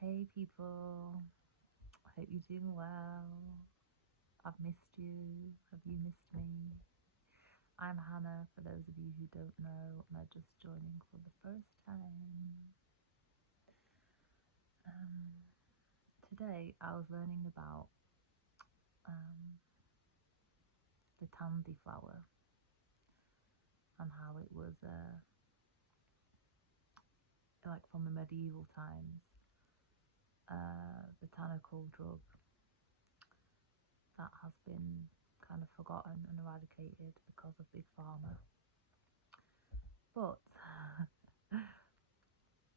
Hey people, hope you're doing well. I've missed you. Have you missed me? I'm Hannah, for those of you who don't know and are just joining for the first time. Today I was learning about the tansy flower and how it was like from the medieval times, botanical drug that has been kind of forgotten and eradicated because of Big Pharma. But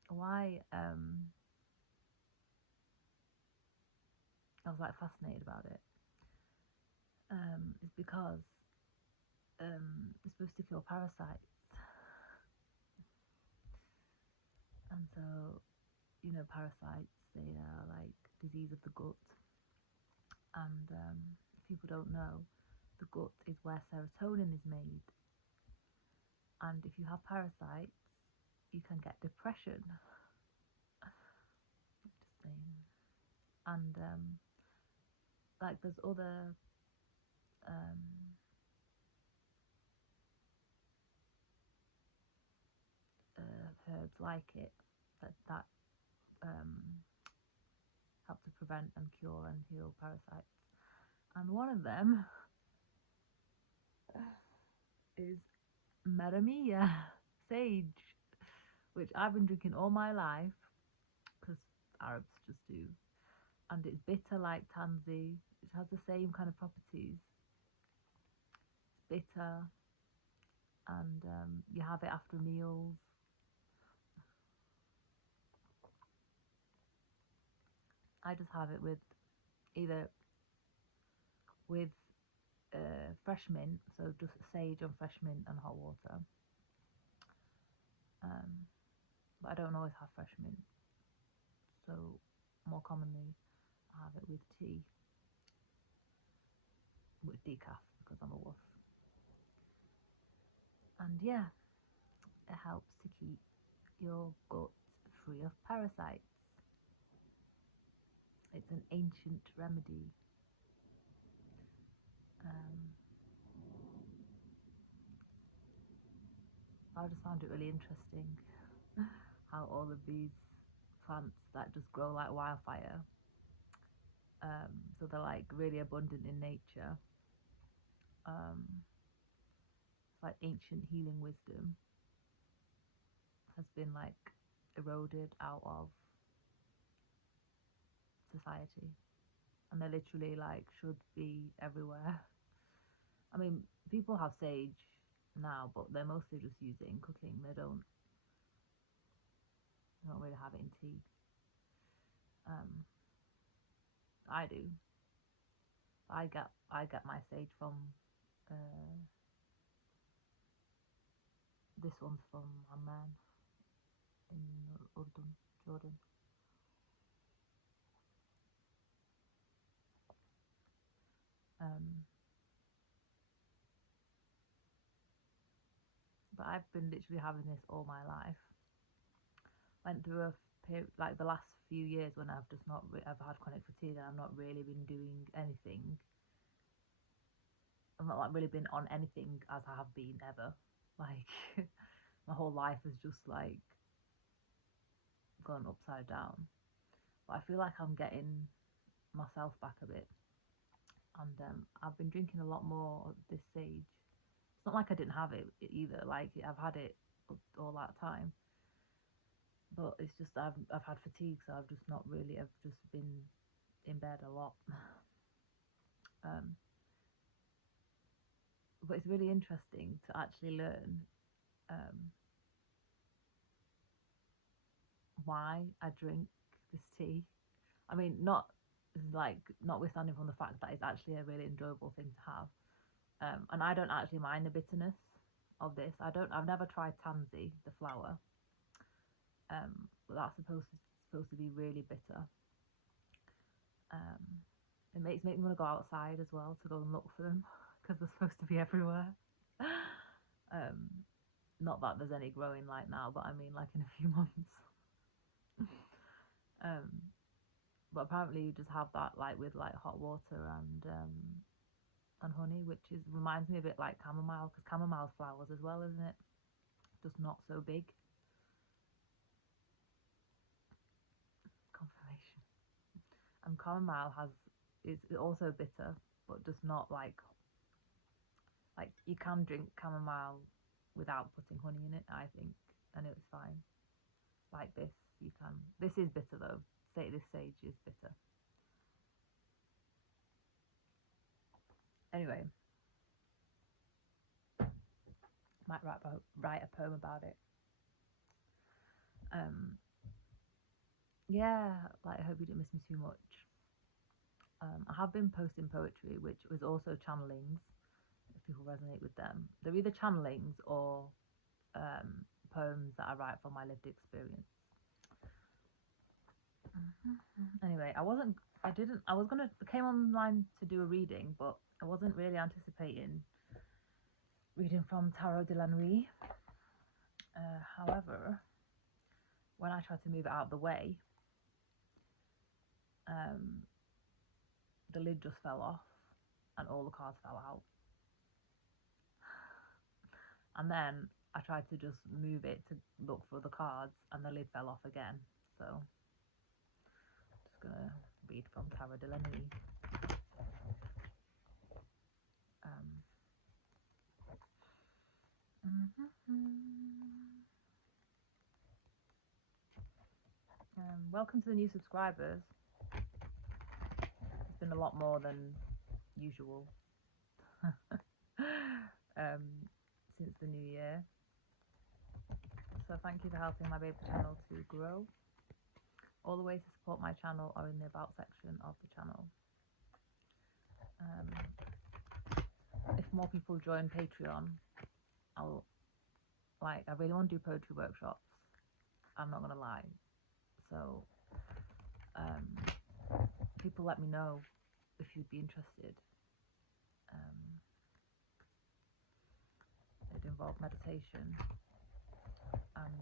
why I was like fascinated about it is because it's supposed to kill parasites, and so parasites, they are like disease of the gut, and if people don't know, the gut is where serotonin is made, and if you have parasites you can get depression. Just saying. And like there's other herbs like it that help to prevent and cure and heal parasites, and one of them is Maramia sage, which I've been drinking all my life because Arabs just do, and it's bitter like tansy. It has the same kind of properties. It's bitter, and you have it after meals. I just have it with either with fresh mint, so just sage and fresh mint and hot water. But I don't always have fresh mint, so more commonly I have it with tea, with decaf because I'm a wuss. And yeah, it helps to keep your gut free of parasites. It's an ancient remedy. I just found it really interesting how all of these plants that just grow like wildfire, so they're like really abundant in nature. It's like ancient healing wisdom has been like eroded out of society, and they literally like should be everywhere. I mean, people have sage now, but they're mostly just use it in cooking. They don't really have it in tea. I do. I get my sage from this one's from Amman in Urdun, Jordan. But I've been literally having this all my life. Went through a period like the last few years when I've just not I've had chronic fatigue and I've not really been doing anything. I've not like really been on anything as I have been ever. Like my whole life has just like gone upside down. But I feel like I'm getting myself back a bit, and I've been drinking a lot more of this sage. It's not like I didn't have it either. Like I've had it all that time, but it's just I've had fatigue, so I've just been in bed a lot. But it's really interesting to actually learn why I drink this tea. I mean, not like notwithstanding from the fact that it's actually a really enjoyable thing to have. And I don't actually mind the bitterness of this. I've never tried tansy, the flower. But that's supposed to be really bitter. It makes me want to go outside as well to go and look for them because they're supposed to be everywhere. Not that there's any growing like now, but I mean like in a few months. But apparently you just have that like with like hot water and honey, which is reminds me a bit like chamomile, because chamomile flowers as well, isn't it? Just not so big. Confirmation. And chamomile is also bitter, but just not like you can drink chamomile without putting honey in it, I think, and it's fine. Like this, you can. This is bitter though. This sage is bitter. Anyway, might write a poem about it. Yeah, like I hope you didn't miss me too much. I have been posting poetry, which was also channelings, if people resonate with them. They're either channelings or poems that I write from my lived experience. Anyway, I came online to do a reading, but I wasn't really anticipating reading from Tarot de la Nuit. However, when I tried to move it out of the way, the lid just fell off and all the cards fell out. And then I tried to just move it to look for the cards and the lid fell off again. So I'm just gonna read from Tarot de la Nuit. Welcome to the new subscribers. It's been a lot more than usual since the new year. So thank you for helping my baby channel to grow. All the ways to support my channel are in the about section of the channel. If more people join Patreon, I really want to do poetry workshops. I'm not gonna lie. So people let me know if you'd be interested. It'd involve meditation and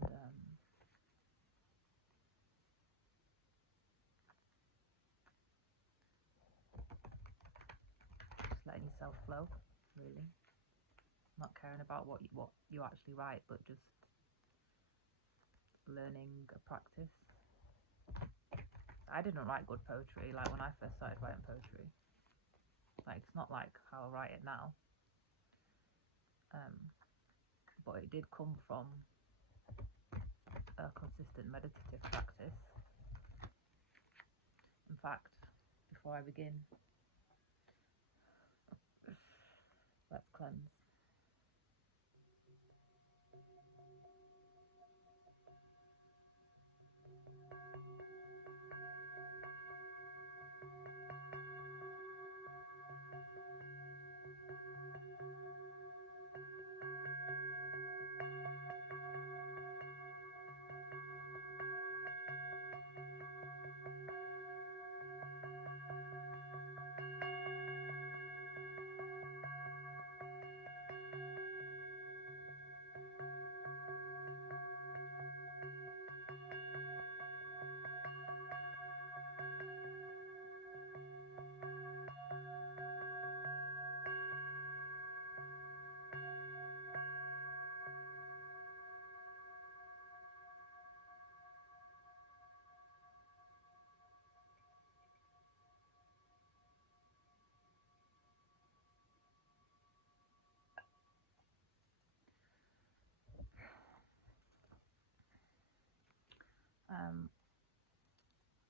just letting yourself flow, really. Not caring about what you actually write, but just learning a practice. I didn't write good poetry like when I first started writing poetry. Like it's not like how I write it now. But it did come from a consistent meditative practice. In fact, before I begin, let's cleanse.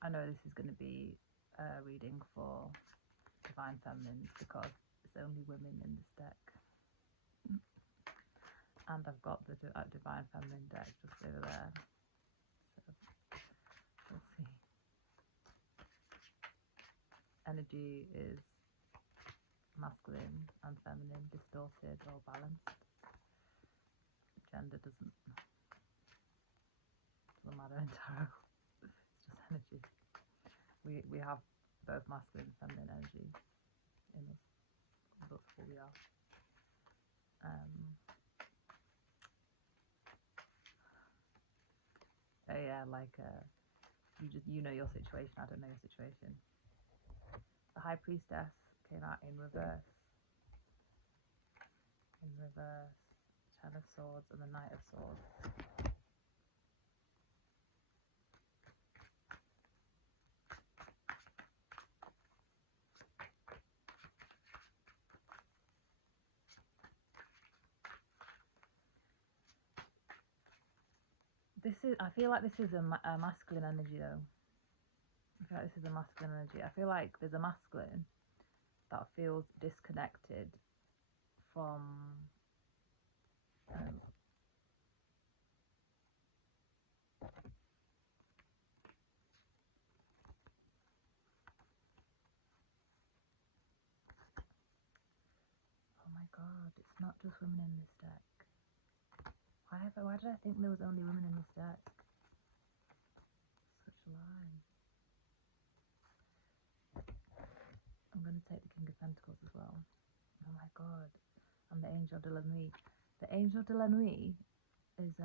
I know this is going to be a reading for Divine Feminines because it's only women in this deck. And I've got the Divine Feminine deck just over there. So we'll see. Energy is masculine and feminine, distorted or balanced. Gender doesn't matter in tarot. It's just energy. We have both masculine and feminine energy in us. That's who we are. Oh yeah, like you know your situation. I don't know your situation. The High Priestess came out in reverse. In reverse. Ten of Swords and the Knight of Swords. I feel like this is a masculine energy though. I feel like this is a masculine energy. I feel like there's a masculine that feels disconnected from oh my god, it's not just women in this deck. Why did I think there was only women in this deck? Such a lie. I'm going to take the King of Pentacles as well. Oh my god. And the Angel de la Nuit. The Angel de la Nuit is,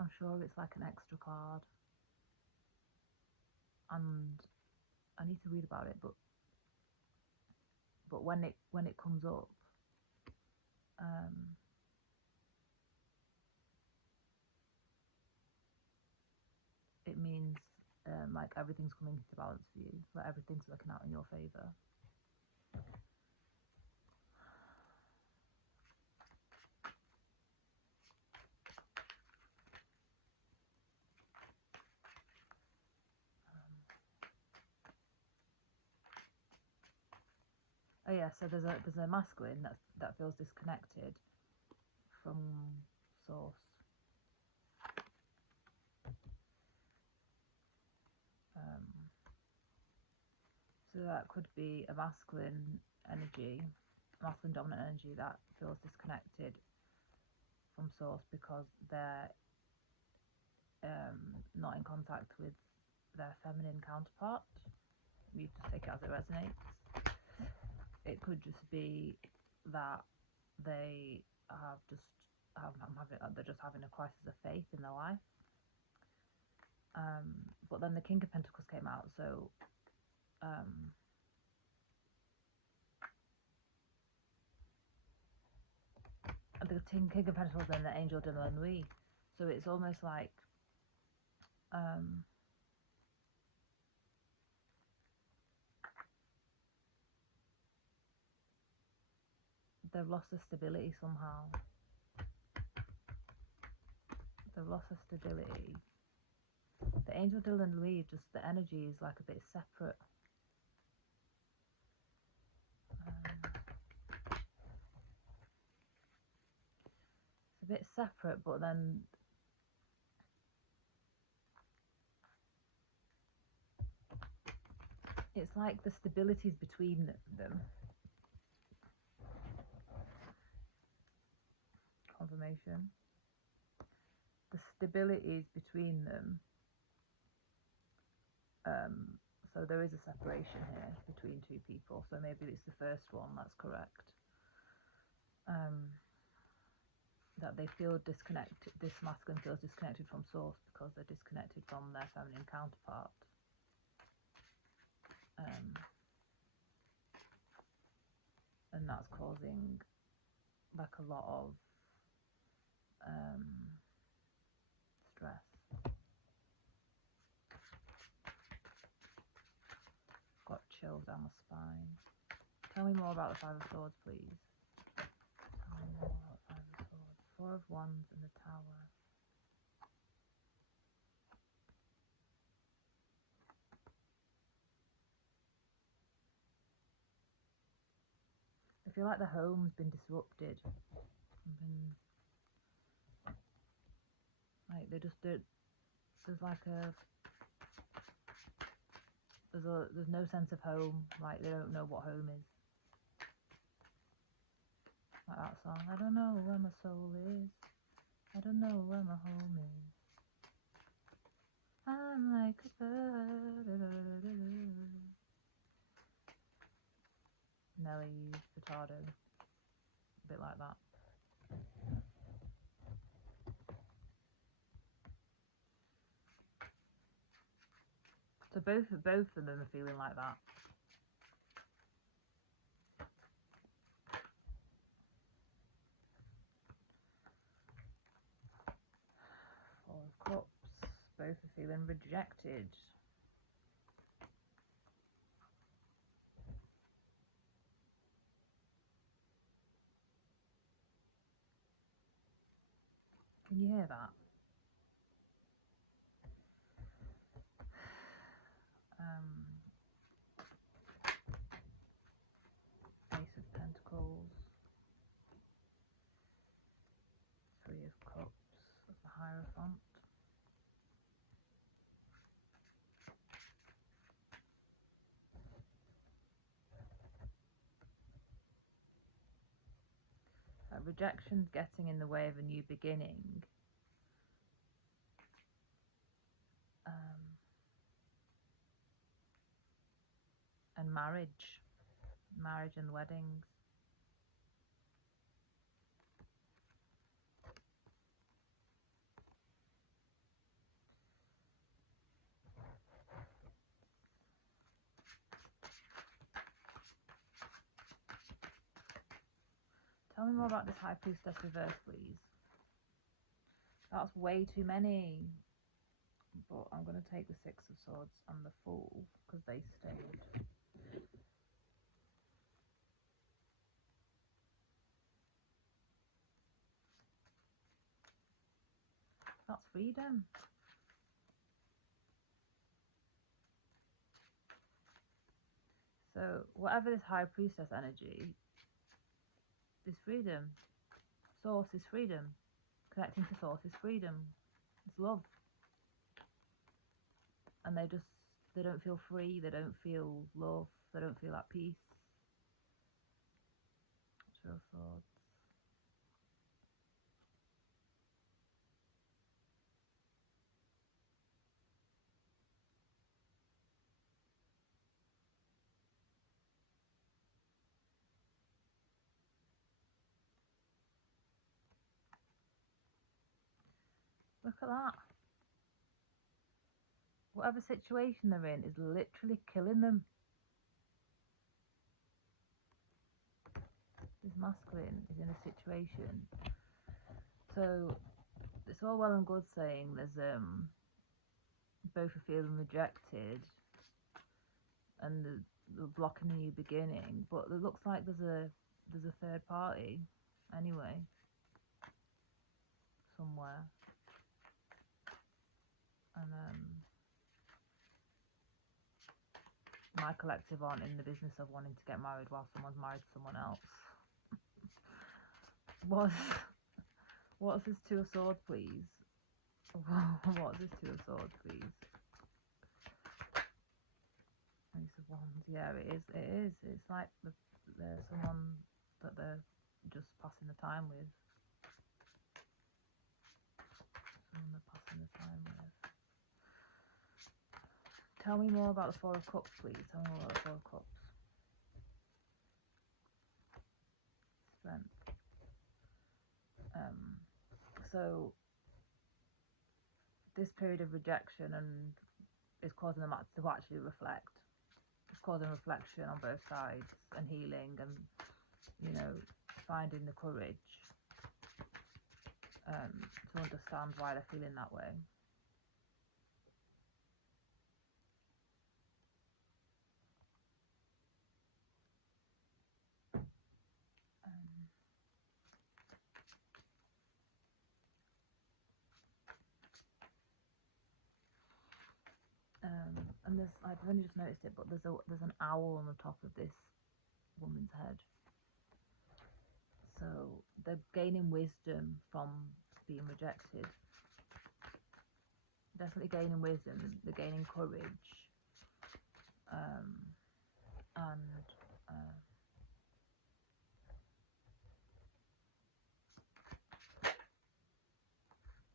I'm sure it's like an extra card. And I need to read about it, but when it comes up, it means like everything's coming into balance for you, like everything's working out in your favor. Oh yeah, so there's a masculine that feels disconnected from source. So that could be a masculine energy, masculine dominant energy that feels disconnected from source because they're not in contact with their feminine counterpart. You just take it as it resonates. It could just be that they they're just having a crisis of faith in their life. But then the King of Pentacles came out, so the King of Pentacles and the Angel de la Nuit. So it's almost like they've lost the stability somehow. They've lost the stability. The Angel de la Nuit, just the energy is like a bit separate. It's a bit separate, but then it's like the stabilities between them. Confirmation. The stabilities between them. So there is a separation here between two people. So maybe it's the first one that's correct. That they feel disconnected. This masculine feels disconnected from source because they're disconnected from their feminine counterpart. And that's causing like a lot of stress. Got chills down my spine. Tell me more about the Five of Swords, please. Tell me more about the Five of Swords. Four of Wands and the Tower. I feel like the home's been disrupted. Like they just don't. There's like there's no sense of home. Like they don't know what home is. Like that song. I don't know where my soul is. I don't know where my home is. I'm like a bird. Nelly Furtado. A bit like that. So both of them are feeling like that. Four of Cups. Both are feeling rejected. Can you hear that? Ace of Pentacles. Three of Cups of the Hierophant. Rejection's getting in the way of a new beginning. And marriage and weddings. Tell me more about this High Priestess reverse, please. That's way too many. But I'm going to take the Six of Swords and the Fool because they stayed. That's freedom. So whatever this High Priestess energy is freedom. Source is freedom. Connecting to Source is freedom. It's love. And they don't feel free, they don't feel love, they don't feel at peace. Two of Swords. Look at that. Whatever situation they're in is literally killing them. This masculine is in a situation. So it's all well and good saying there's both are feeling rejected and the blocking a new beginning, but it looks like there's a third party anyway somewhere. And my collective aren't in the business of wanting to get married while someone's married to someone else. What's this Two of Swords, please? What's this Two of Swords, please? Ace of Wands. Yeah, it is. It is. It's like there's someone that they're just passing the time with. Someone they're passing the time with. Tell me more about the Four of Cups, please. Tell me more about the Four of Cups. Strength. So this period of rejection and is causing them to actually reflect. It's causing reflection on both sides and healing and, you know, finding the courage to understand why they're feeling that way. And there's, I've only just noticed it, but there's an owl on the top of this woman's head. So they're gaining wisdom from being rejected. Definitely gaining wisdom. They're gaining courage.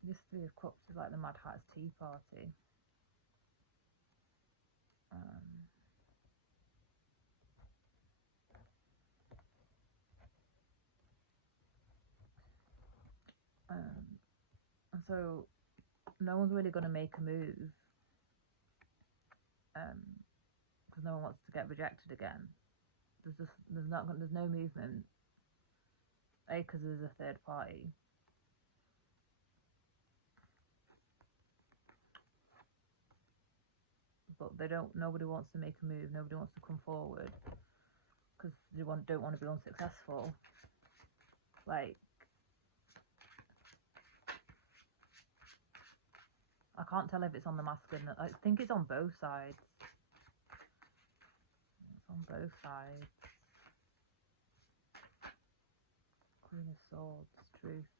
This Three of Cups is like the Mad Hatter's tea party. And so no one's really going to make a move because no one wants to get rejected again. There's no movement. A, because there's a third party. But nobody wants to make a move, nobody wants to come forward because they don't want to be unsuccessful. Like, I can't tell if it's on the masculine. I think it's on both sides. It's on both sides. Queen of Swords, truth.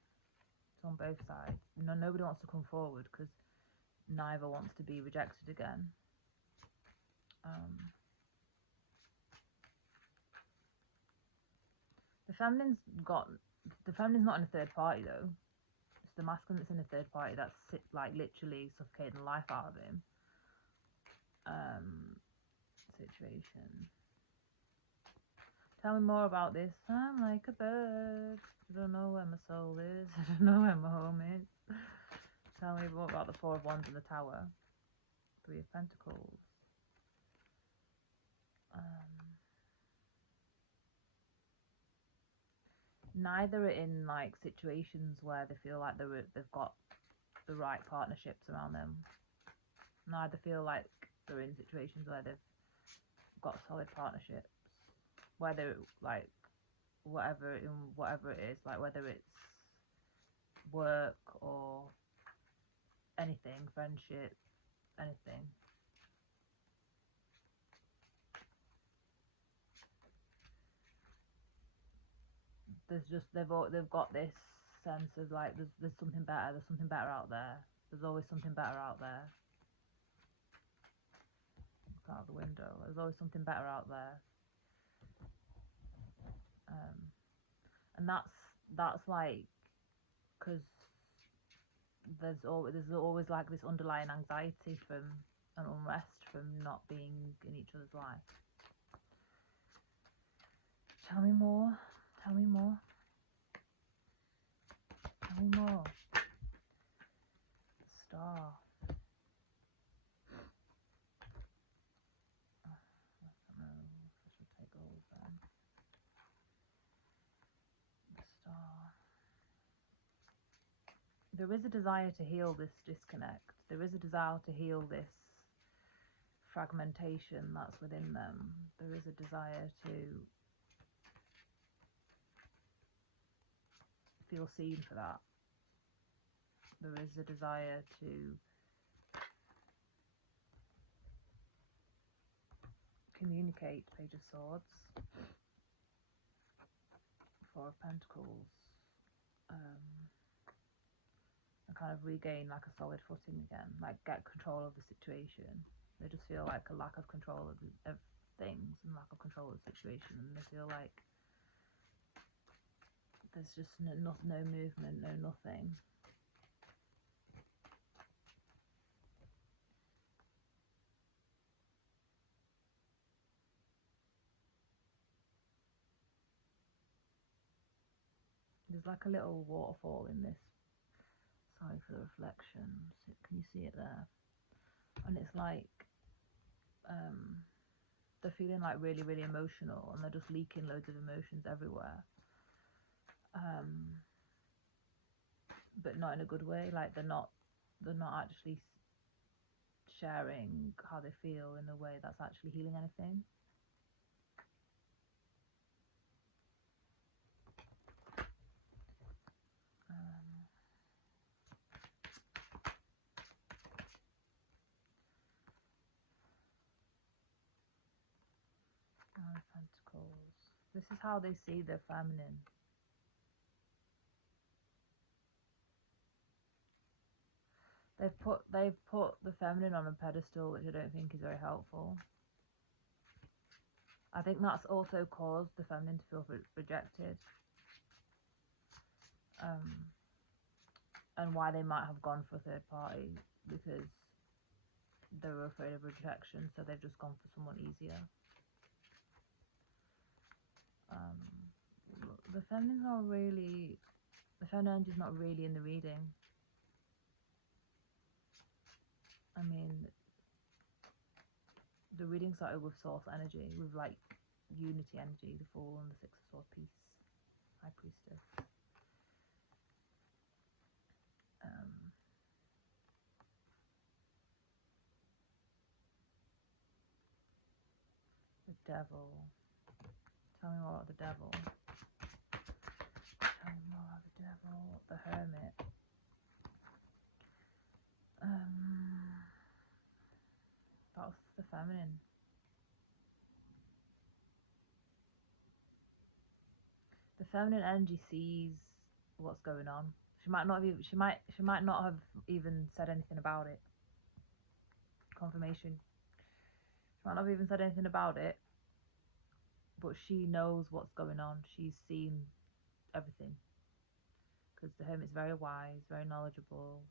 It's on both sides. Nobody wants to come forward because neither wants to be rejected again. The feminine's not in a third party though. It's the masculine that's in a third party that's like literally suffocating the life out of him. Situation. Tell me more about this. I'm like a bird. I don't know where my soul is. I don't know where my home is. Tell me more about the Four of Wands in the Tower. Three of Pentacles. Neither are in like situations where they feel like they've got the right partnerships around them. Neither feel like they're in situations where they've got solid partnerships. Whether like whatever it is, like whether it's work or anything, friendship, anything. There's just they've got this sense of like there's something better. There's something better out there. There's always something better out there. Look out the window. There's always something better out there. And that's like because there's always like this underlying anxiety from and unrest from not being in each other's life. Tell me more. Tell me more. Tell me more. Star. I don't know if I should take all of them. The Star. There is a desire to heal this disconnect. There is a desire to heal this fragmentation that's within them. There is a desire to feel seen for that. There is a desire to communicate. Page of Swords. Four of Pentacles. And kind of regain like a solid footing again, like get control of the situation. They just feel like a lack of control of things and lack of control of the situation, and they feel like there's just no movement, no nothing. There's like a little waterfall in this. Sorry for the reflection. Can you see it there? And it's like they're feeling like really, really emotional, and they're just leaking loads of emotions everywhere. But not in a good way. Like they're not actually sharing how they feel in a way that's actually healing anything. Pentacles. This is how they see their feminine. They've put the feminine on a pedestal, which I don't think is very helpful. I think that's also caused the feminine to feel rejected. And why they might have gone for a third party, because they were afraid of rejection, so they've just gone for someone easier. The feminine's not really, the feminine energy is not really in the reading. I mean, The reading started with source energy, with like unity energy, the Fool and the Six of Swords, peace, High Priestess. The Devil. Tell me more about the Devil. Tell me more about the Devil. The Hermit. That's the feminine. The feminine energy sees what's going on. She might not have. She might not have even said anything about it. Confirmation. She might not have even said anything about it, but she knows what's going on. She's seen everything. Because the Hermit's very wise, very knowledgeable,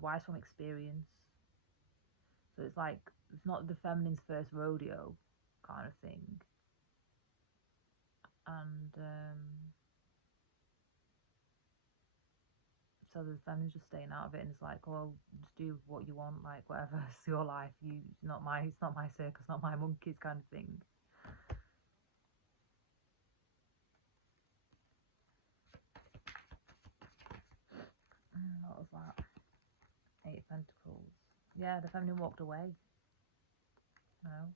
wise from experience. So it's like, it's not the feminine's first rodeo kind of thing. And so the feminine's just staying out of it, and it's like, well, just do what you want, like whatever, it's your life. It's not my circus, not my monkeys kind of thing. What was that? Eight of Pentacles. Yeah, the feminine walked away. No.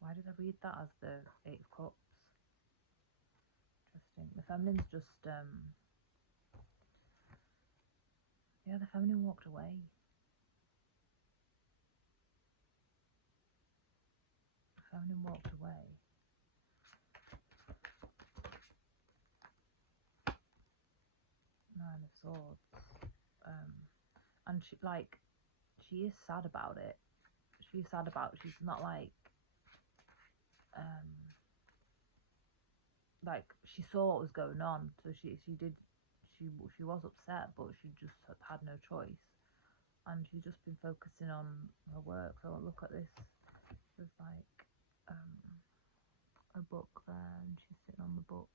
Why did I read that as the Eight of Cups? Interesting. The feminine's just yeah, the feminine walked away. The feminine walked away. Nine of Swords. And she is sad about it. She's sad about it. She's not like she saw what was going on, so she was upset, but she just had no choice, and she's just been focusing on her work. So look at this. There's like a book there, and she's sitting on the book.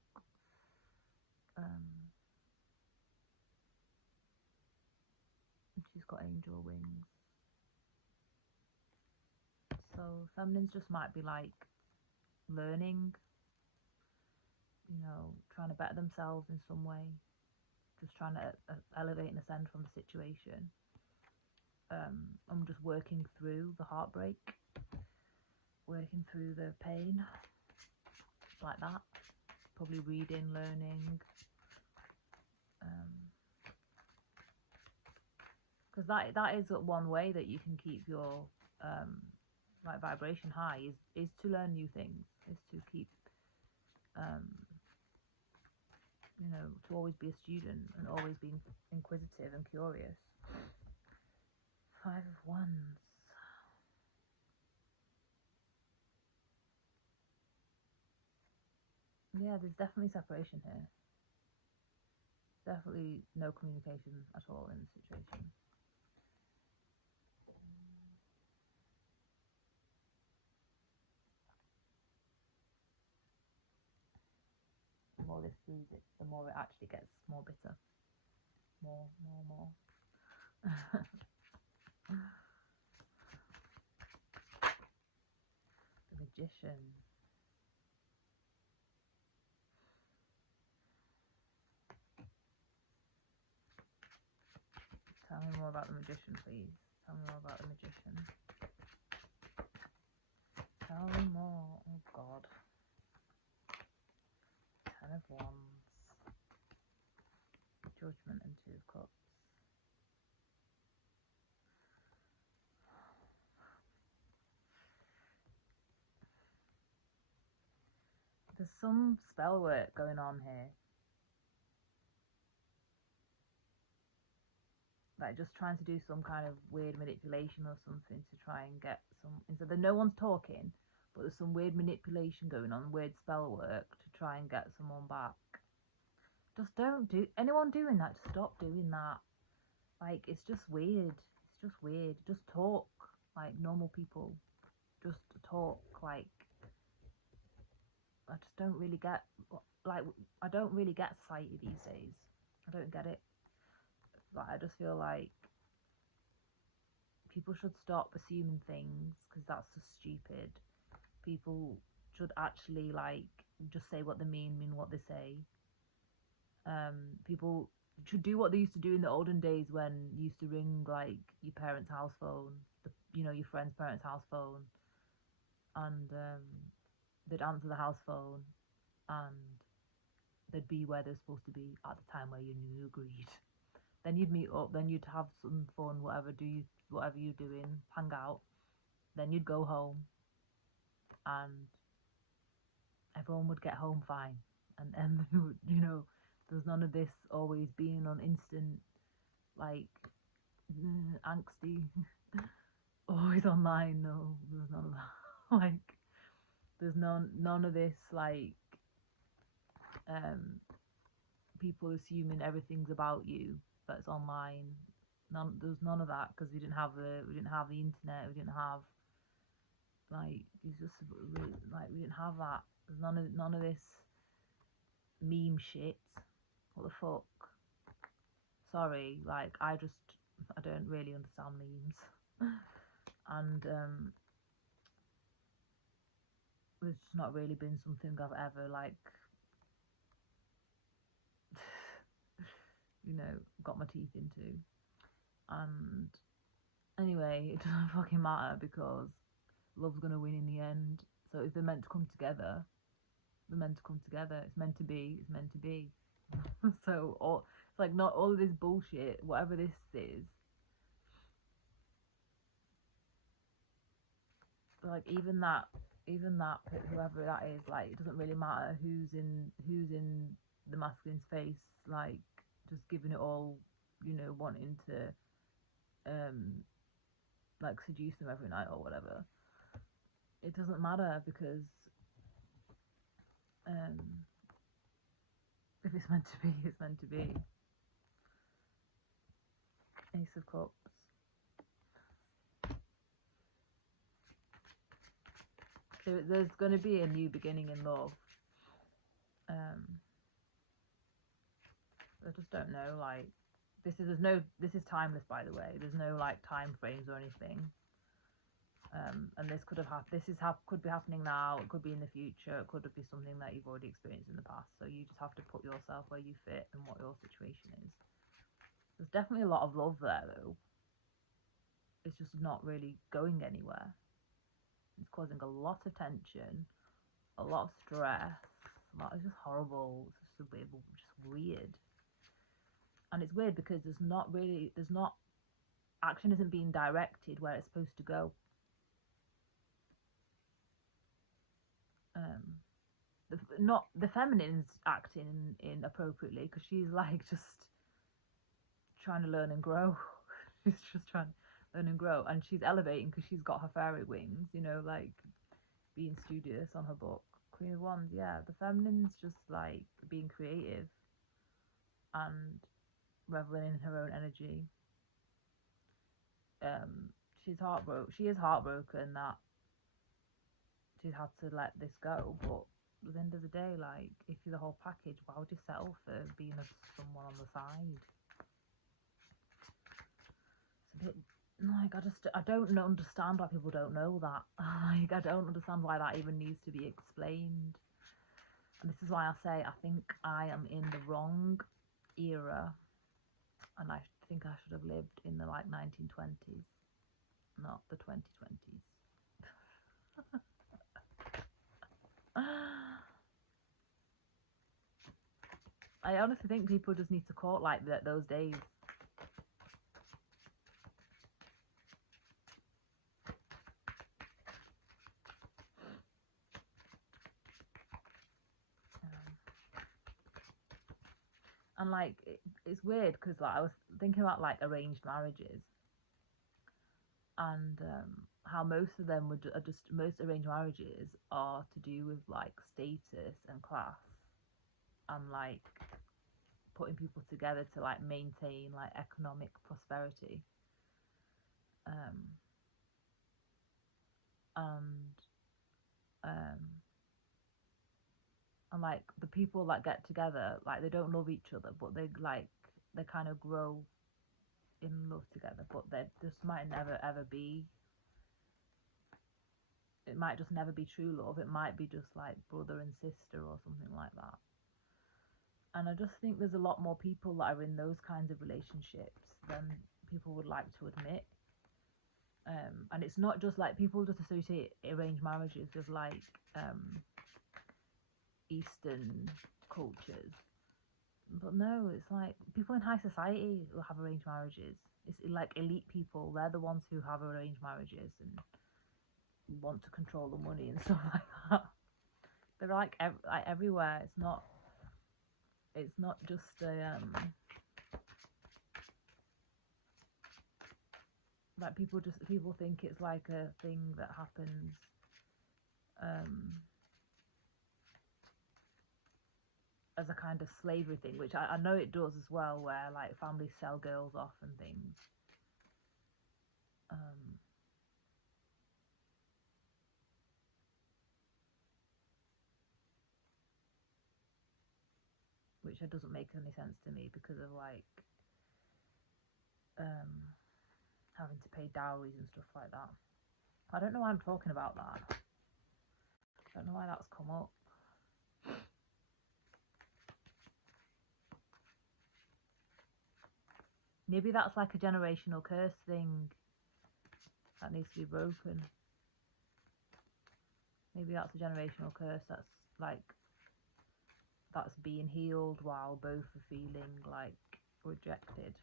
And she's got angel wings. So feminines just might be like learning, trying to better themselves in some way, just trying to elevate and ascend from the situation. I'm just working through the heartbreak, working through the pain, like that. Probably reading, learning, because that is one way that you can keep your like vibration high, is to learn new things, is to keep to always be a student and always being inquisitive and curious. Five of Wands. Yeah, there's definitely separation here. Definitely no communication at all in the situation. The more this brews it, the more it actually gets more bitter. More. The Magician. Tell me more about the Magician, please. Tell me more about the Magician. Tell me more. Oh God. Ten of Wands. Judgment and Two of Cups. There's some spell work going on here. Like just trying to do some kind of weird manipulation or something to try and get some, instead of no one's talking, but there's some weird manipulation going on, weird spell work to try and get someone back. Just don't do, anyone doing that, just stop doing that. Like, it's just weird. It's just weird. Just talk like normal people. Just talk like, I just don't really get, like, I don't really get society these days. I don't get it. Like, I just feel like people should stop assuming things because that's just stupid. People should actually like just say what they mean what they say. People should do what they used to do in the olden days when you used to ring like your parents' house phone, your friend's parents' house phone, and they'd answer the house phone and they'd be where they're supposed to be at the time where you agreed. Then you'd meet up, then you'd have some fun, whatever you're doing, hang out. Then you'd go home and everyone would get home fine. And there's none of this always being on instant like angsty always online. No, there's none of that. Like there's none of this like people assuming everything's about you that's online. There's none of that because we didn't have the internet. We didn't have like it's just like we didn't have that. There's none of this meme shit. What the fuck? Sorry, like I don't really understand memes, and it's just not really been something I've ever like got my teeth into. And anyway, it doesn't fucking matter because love's gonna win in the end. So if they're meant to come together, they're meant to come together. It's meant to be. It's meant to be. So it's like not all of this bullshit. Whatever this is, like even that whoever that is, like it doesn't really matter who's in the masculine's face. Like just giving it all, wanting to like seduce them every night or whatever. It doesn't matter because um if it's meant to be, it's meant to be. Ace of Cups. There's going to be a new beginning in love. I just don't know. Like this is timeless, by the way. There's no like time frames or anything. And this could could be happening now. It could be in the future. It could be something that you've already experienced in the past. So you just have to put yourself where you fit and what your situation is. There's definitely a lot of love there, though. It's just not really going anywhere. It's causing a lot of tension, a lot of stress. It's just horrible. It's just a bit just weird. And it's weird because there's not action isn't being directed where it's supposed to go. Not the feminine's acting inappropriately because she's like just trying to learn and grow. She's just trying to learn and grow, and she's elevating because she's got her fairy wings, like being studious on her book. Queen of Wands, yeah. The feminine's just like being creative and reveling in her own energy. She's heartbroken. She is heartbroken that she's had to let this go, but at the end of the day, like if you're the whole package, why would you settle for being someone on the side? It's a bit like I don't understand why people don't know that. Like I don't understand why that even needs to be explained. And this is why I say I think I am in the wrong era, and I think I should have lived in the like 1920s, not the 2020s. I honestly think people just need to court like those days. And like it's weird because like I was thinking about like arranged marriages and how most of them are just most arranged marriages are to do with like status and class and like putting people together to like maintain like economic prosperity. um and um and like the people that get together, like they don't love each other, but they kind of grow in love together, but there just might never ever be. It might just never be true love. It might be just like brother and sister or something like that. And I just think there's a lot more people that are in those kinds of relationships than people would like to admit. And it's not just like people just associate arranged marriages with like Eastern cultures. But no, it's like people in high society will have arranged marriages. It's like elite people. They're the ones who have arranged marriages and want to control the money and stuff like that. They're like everywhere. It's not just a like people think it's like a thing that happens as a kind of slavery thing, which I know it does as well, where like families sell girls off and things. Which doesn't make any sense to me because of like having to pay dowries and stuff like that. I don't know why I'm talking about that. I don't know why that's come up. Maybe that's like a generational curse thing that needs to be broken. Maybe that's a generational curse that's being healed while both are feeling like rejected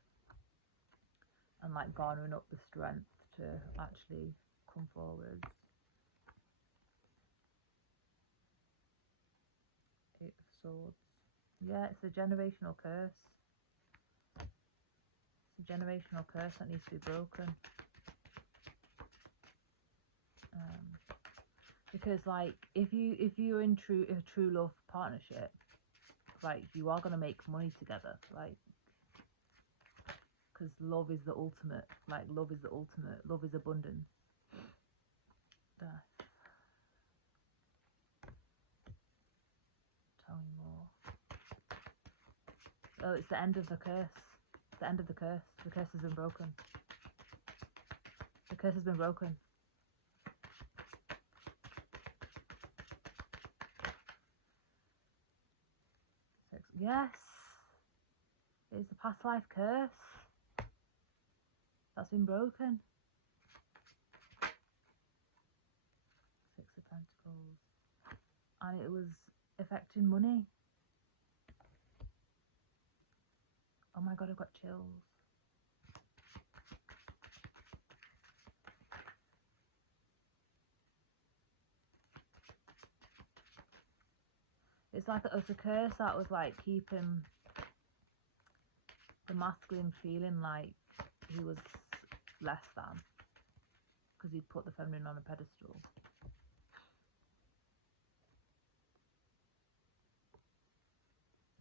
and like garnering up the strength to actually come forward. Eight of Swords. Yeah, it's a generational curse. It's a generational curse that needs to be broken. Because like if you're in a true love partnership, like you are gonna make money together, like because love is the ultimate. Like love is the ultimate. Love is abundance. Death. Tell me more. Oh, it's the end of the curse. The end of the curse. The curse has been broken. The curse has been broken. Yes. It's the past life curse. That's been broken. Six of Pentacles. And it was affecting money. Oh my god, I've got chills. It's like it was a curse that was like keeping the masculine feeling like he was less than because he'd put the feminine on a pedestal.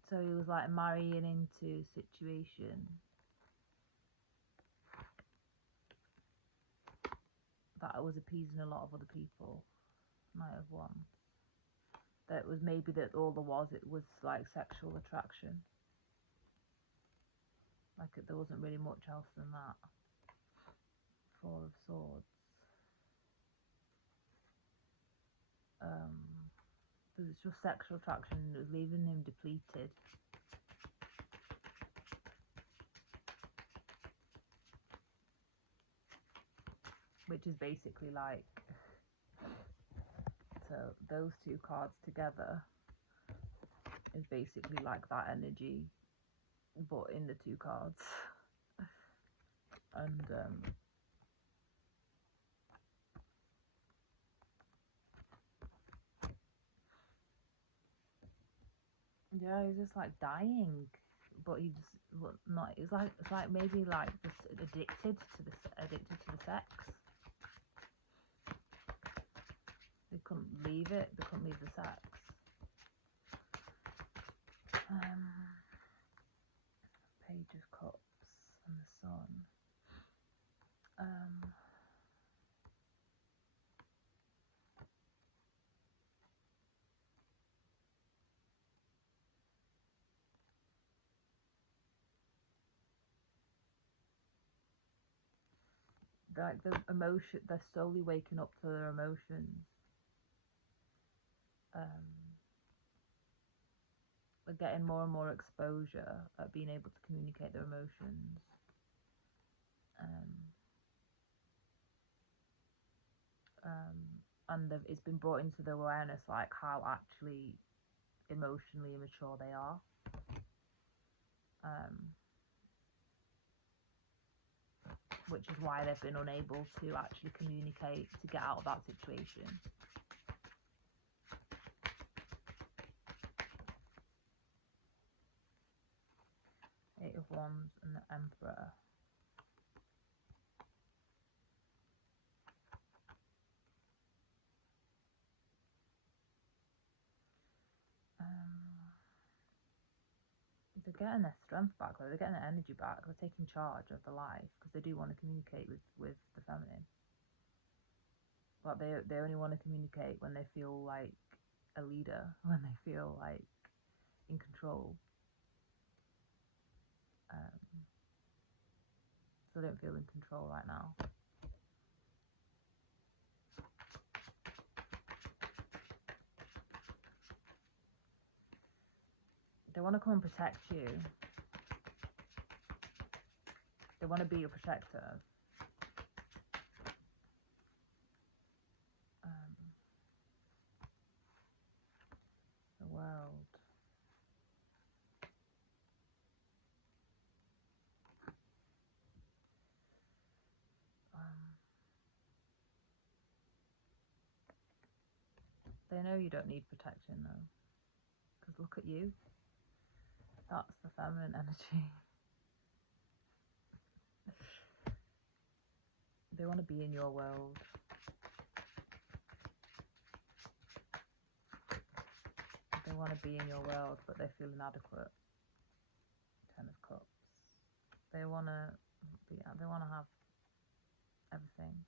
So he was like marrying into a situation that was appeasing a lot of other people. Might have won. That was maybe that all there was, it was like sexual attraction. Like there wasn't really much else than that. Four of Swords. It was just sexual attraction. It was leaving him depleted. Which is basically like, so those two cards together is basically like that energy, but in the two cards. And yeah, he's just like dying, but he's not. It's like maybe like just addicted to the sex. They couldn't leave it. They couldn't leave the sex. Page of Cups and the Sun. like the emotion, they're slowly waking up to their emotions. They're getting more and more exposure at being able to communicate their emotions. And it's been brought into their awareness like how actually emotionally immature they are. Which is why they've been unable to actually communicate to get out of that situation. Eight of Wands and the Emperor. They're getting their strength back, though. They're getting their energy back. They're taking charge of the life because they do want to communicate with the feminine. But they only want to communicate when they feel like a leader, when they feel like in control. So they don't feel in control right now. They want to come and protect you. They want to be your protector. The World. They know you don't need protection though, because look at you. That's the feminine energy. They want to be in your world. They want to be in your world, but they feel inadequate. Ten of Cups. They want to be. They want to have everything.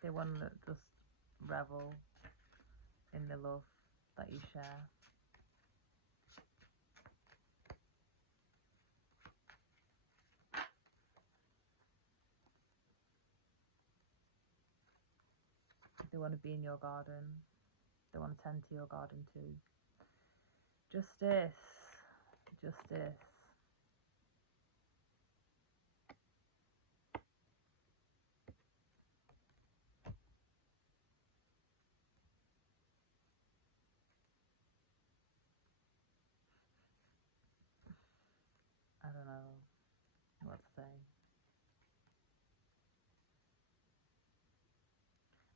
They want to just revel in the love that you share. They want to be in your garden. They want to tend to your garden too. Justice. Justice. I don't know what to say.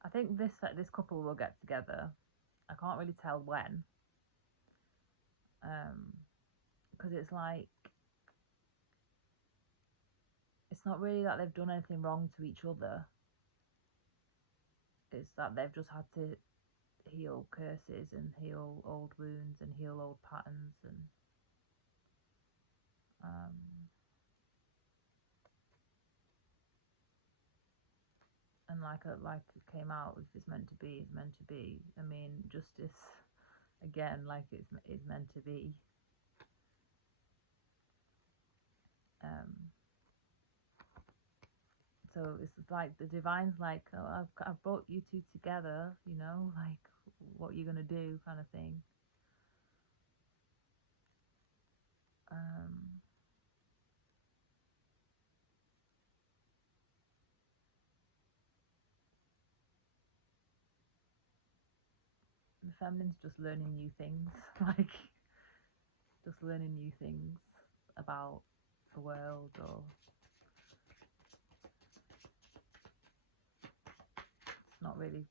I think this couple will get together. I can't really tell when. Because it's like, it's not really that they've done anything wrong to each other. It's that they've just had to heal curses and heal old wounds and heal old patterns and like it came out, if it's meant to be, it's meant to be. I mean, justice again, like it's meant to be. So it's like the divine's like, oh, I've brought you two together, you know, like what are you gonna do, kind of thing. The feminine's just learning new things, like just learning new things about the world, or it's not really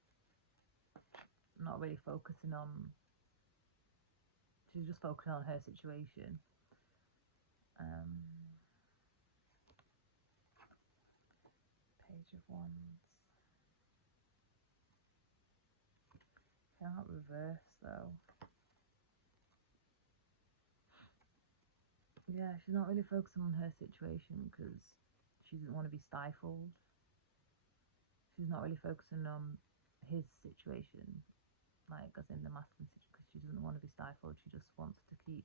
focusing on, she's just focusing on her situation. Page of Wands. Can't reverse though. Yeah, she's not really focusing on her situation because she doesn't want to be stifled. She's not really focusing on his situation. like as in the masculine situation, because she doesn't want to be stifled. She just wants to keep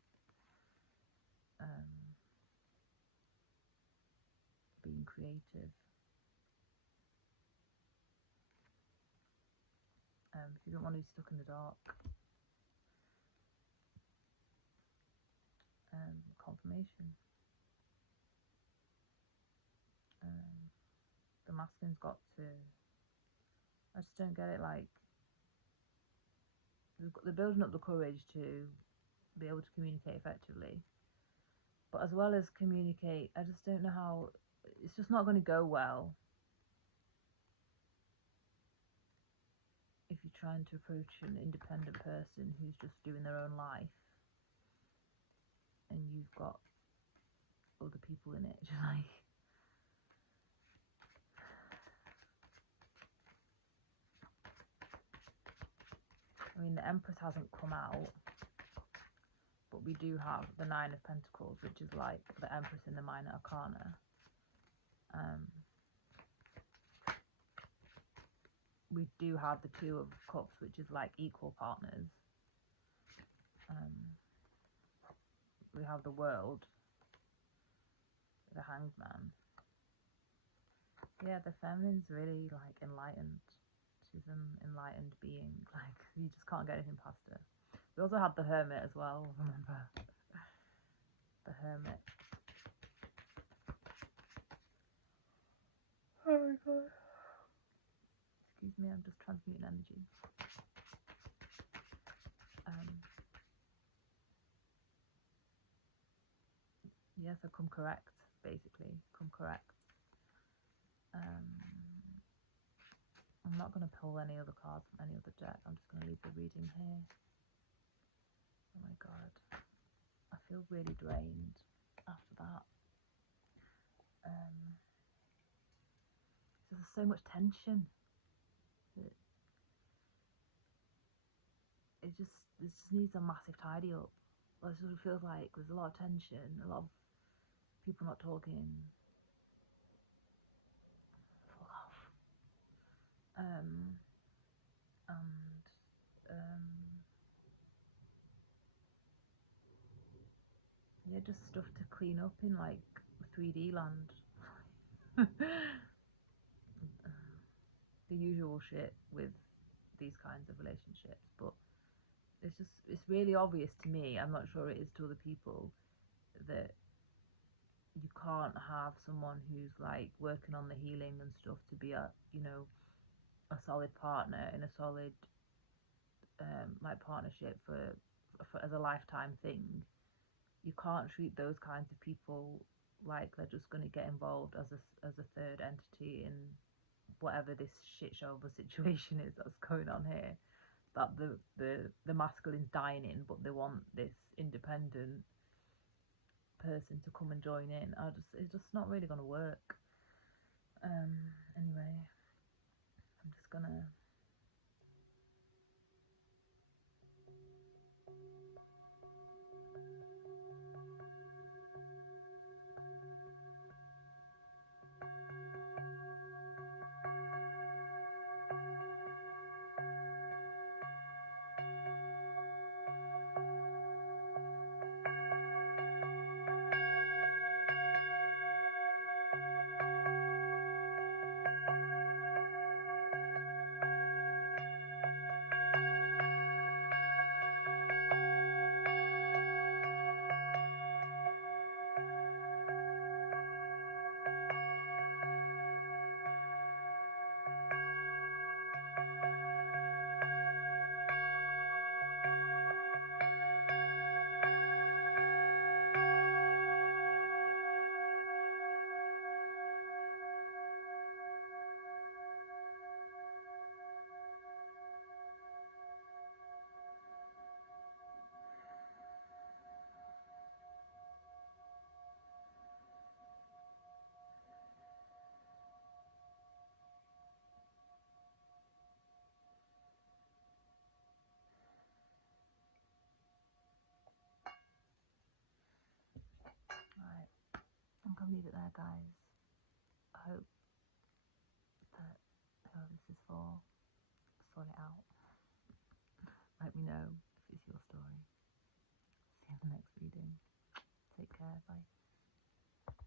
being creative. She doesn't want to be stuck in the dark. Confirmation. The masculine's got to, I just don't get it, like they're building up the courage to be able to communicate effectively, but as well as communicate, I just don't know how, it's just not going to go well if you're trying to approach an independent person who's just doing their own life and you've got other people in it. Like, I mean, the Empress hasn't come out, but we do have the Nine of Pentacles, which is like the Empress in the Minor Arcana. We do have the Two of Cups, which is like equal partners. We have the World, the Hanged Man. Yeah, the feminine's really like enlightened. She's an enlightened being. Like, you just can't get anything past her. We also had the Hermit as well, remember? The Hermit. Oh my god. Excuse me, I'm just transmuting energy. Yeah, so come correct, basically. Come correct. I'm not going to pull any other cards from any other deck. I'm just going to leave the reading here. Oh my god. I feel really drained after that. So there's so much tension. It just needs a massive tidy up. It sort of feels like there's a lot of tension, a lot of people not talking. Fuck off. Yeah, just stuff to clean up in like 3D land. The usual shit with these kinds of relationships, but it's really obvious to me, I'm not sure it is to other people, that you can't have someone who's like working on the healing and stuff to be a, you know, a solid partner in a solid like partnership for as a lifetime thing. You can't treat those kinds of people like they're just going to get involved as a third entity in whatever this shit show of a situation is that's going on here, that the masculine's dying in, but they want this independent person to come and join in. It's just not really going to work. Anyway, I'm just gonna I'm gonna leave it there, guys. I hope that whoever this is for, sort it out. Let me know if it's your story. See you in the next reading.